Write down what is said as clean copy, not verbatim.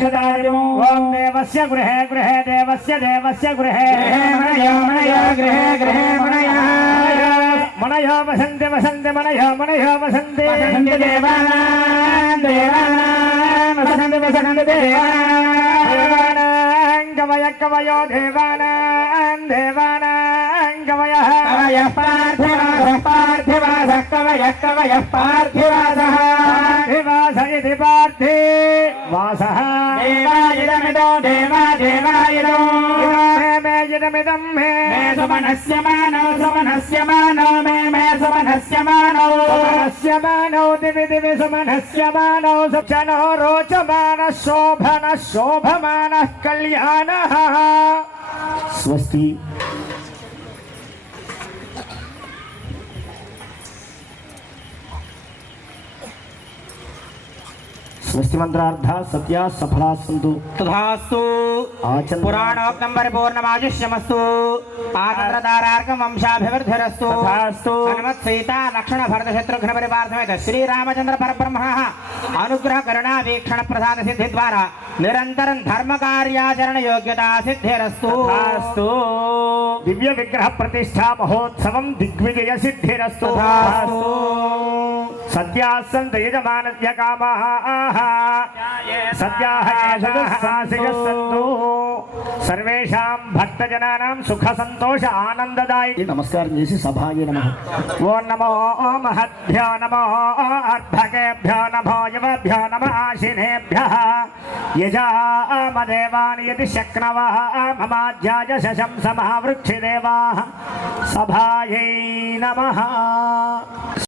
अक्षतायमो ओम देवस्य गृहे गृहे देवस्य देवस्य गृहे मनयो मनयो गृहे गृहे मनयो मनयो वसन्ते वसन्ते मनयो मनयो वसन्ते वसन्ते देवानां देवानां वसन्ते वसन्ते देवानां कवय कवयो देवानां देवानां कवयः कवयः पार्थिवासः पार्थिवासः कवयः कवयः पार्थिवासः पार्थिवास इति पार्थिवासः देवायिदमिदो देवा देवायिदो मे इदमिदं मे सुमनस्य मानौ सुमनस्य मानौ मे सुमनस्य मानौ सुमनस्य मानौ दिवि दिवि सुमनस्य मानौ सचनो रोचमानः शोभनः शोभमानः कल्याणः स्वस्ति स्वस्ति मंत्रार्थ सत्या सफला सन्तु तथास्तु पुराणोक्तं परिपूर्णमाजुष्यमस्तु आनन्द्रदारार्कं वंशाभिवृद्धिरस्तु तथास्तु हनुमत् सीता लक्ष्मण भरत शत्रुघ्न परिवारसमेत श्रीरामचंद्र परब्रह्मणः अनुग्रह करुणा वीक्षण प्रसाद सिद्धि द्वारा निरंतरं धर्म कार्याचरण योग्यता सिद्धिरस्तु तथास्तु दिव्य विग्रह प्रतिष्ठा महोत्सवं दिग्विजय सिद्धिरस्तु तथास्तु सद्याः सन्तु यजमानस्य कामाः सद्याः सन्तु सर्वेषां भक्तजनानां सुख संतोष आनंददायि नमस्कारं చేసి సభాయ నమః ఓం నమో మహద్భ్యో నమో అర్భకేభ్యో నమో యువభ్యో నమః ఆశినేభ్యః యజామదేవాని యది శక్నవః మమాజ్యాయ శశంస మహావృక్షిదేవాః సభాయై నమః।